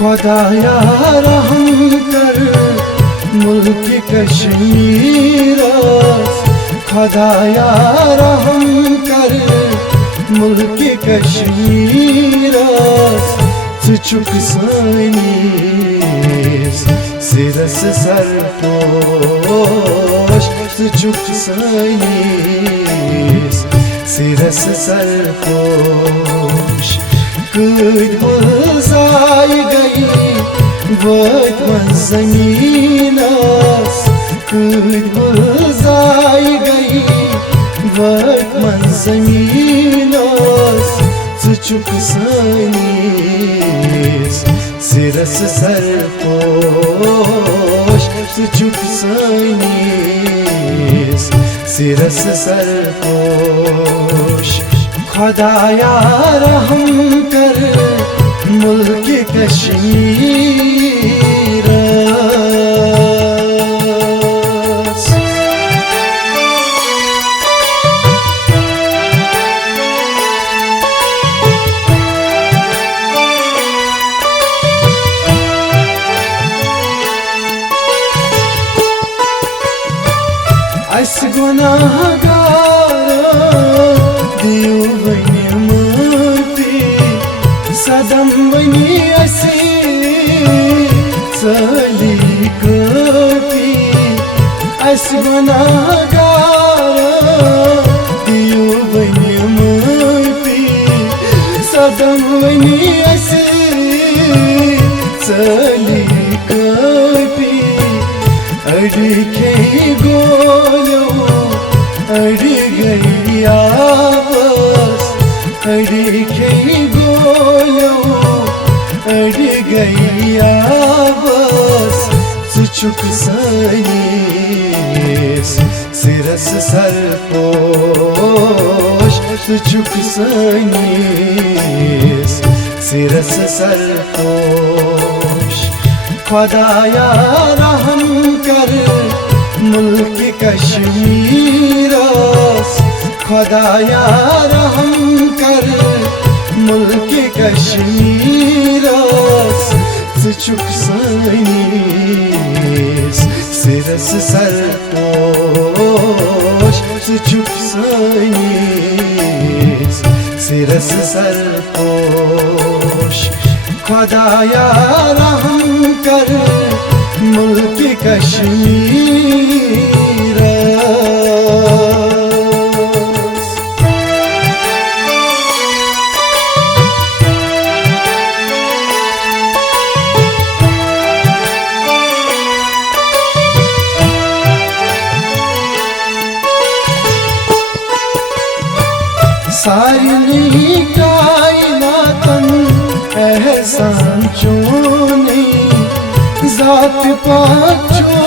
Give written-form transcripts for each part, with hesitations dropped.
खुदाया रहम कर मुल्क कश्मीर, खुदाया रहम कर मुल्क कश्मीर। चुक सानीस सिरस सरपोश, चुक सानीस सिरस सरपोश। कद मजाई गई वत मन जमीनस, कद मजाई गई वत मन जमीनस। चुक सानीस सिरस सरपोश, चुक सानीस सिरस सरपोश। खुदाया रहम कर मुल्क कश्मीर। अस गुनाहगार दियो वनी माफी, सदम वनी असी चली काफी। अस गुनाहगार दियो वनी माफी, सदम वनी असी चली काफी। अड़ी के गोलो अड़ी गई आपस, अड़ी के गोलो अड़ी गई आपस। चुक सानीस सिरस सरपोश, चुक सानीस सिरस सरपोश। खुदाया रहम कर मुल्क कश्मीर, खुदाया रहम कर मुल्क कश्मीर। चुक सानीस सिरस सरपोश, चुक सानीस सिरस सरपोश। खुदाया रहम कर मुल्क कश्मीर। सारी नहीं कायनातन एहसान चोने जात पाचो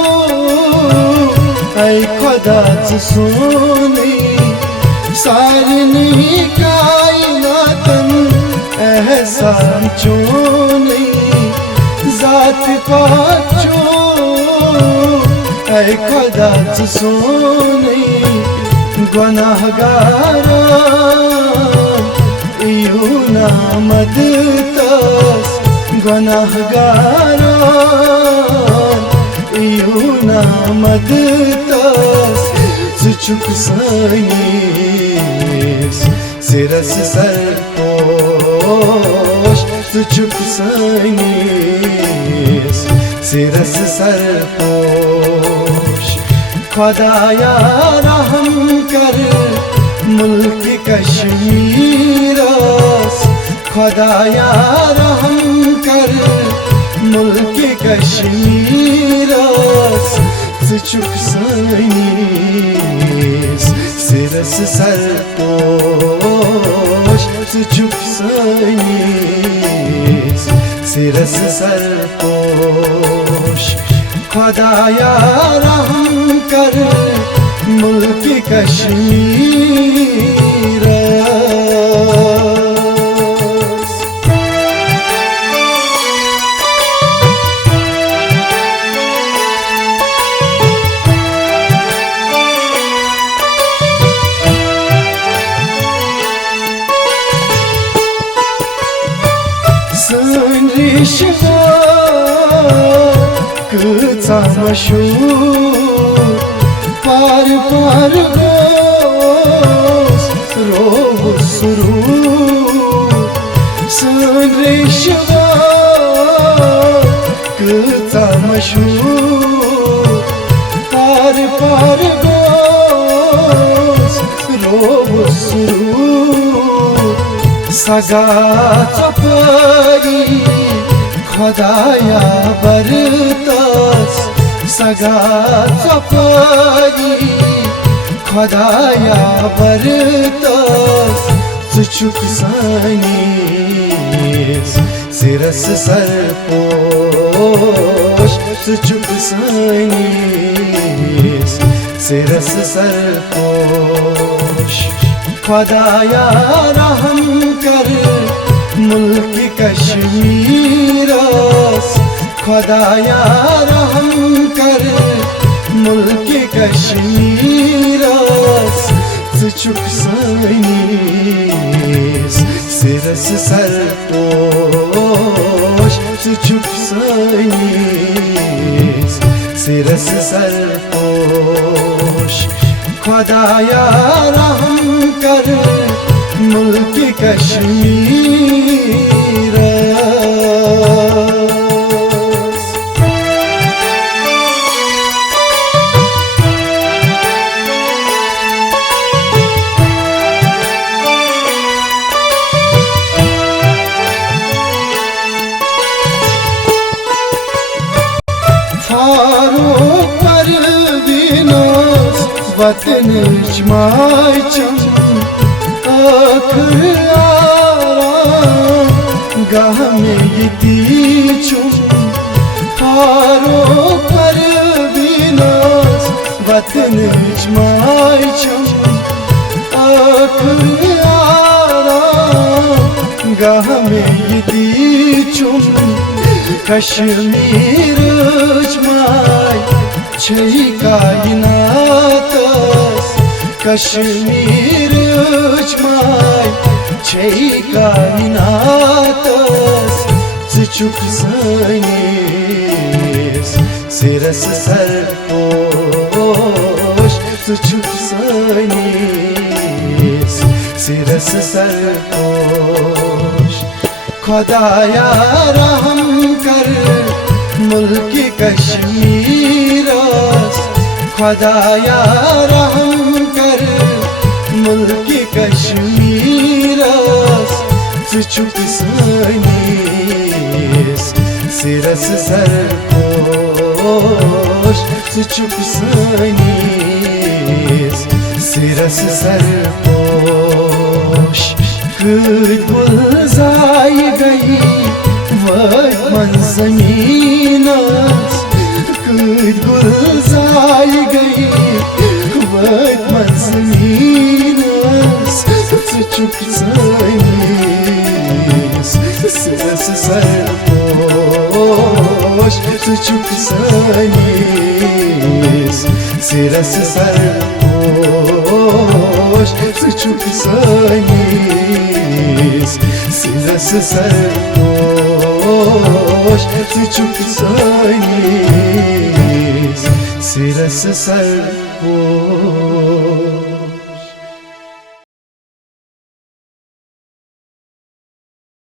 ऐ खुदा सोने। सारी नहीं कायनातन एहसान चोने जात पाचो ऐ खुदा सोने। गुनाहगारान इयो नामद तस, गुनाहगारान इयो नामद तस। चुक सानीस सिरस सरपोश, चुक सानीस सिरस सरपोश। खुदाया रहम कर मुल्क कश्मीर, खुदाया रहम कर मुल्क कश्मीर। चुक सानीस सिरस सरपोश, चुक सानीस सिरस सरपोश। खुदाया रहम कर मुल्क कश्मीर। सन रिश्ता मशहूर पार पार गोस रोह सुरूर संरेशवा कता मशहूर पार पार गोस रोह सुरूर सगा चपरी खुदाया बरतास सगा चपरी खुदाया बरतास चुक सानीस सिरस सरपोश चुक सानीस सिरस सरपोश खुदाया रहम कर मुल्क कश्मीर खुदाया रहम कर मुल्क कश्मीर चुक सानीस सिरस सरपोश चुक सानीस सिरस सरपोश खुदाया रहम कर मुल्क कश्मीर फारूक परवीनोस वतन मायचम आखिर आराम गाह में यतीचुम फारूक परवीनोस वतन मायचम आखिर आराम गाह में यतीचुम कश्मीर माय छई कायनातस कश्मीर माय छई कायनातस चुक सानीस सिरस सरपोश चुक सानीस सिरस सरपोश खुदाया रहम कर मुल्क कश्मीर खुदाया रहम कर मुल्क कश्मीर चुक सानीस सिरस सरपोश चुक सानीस सिरस सरपोश गुलजाई गई वह मन ज़मीनस गुलजाई गई वह मन ज़मीनस चुक सानीस सिरस सरपोश चुक सानीस सिरस सरपोश चुक सानीस सिरस सरपोश चुक सानीस सिरस सरपोश।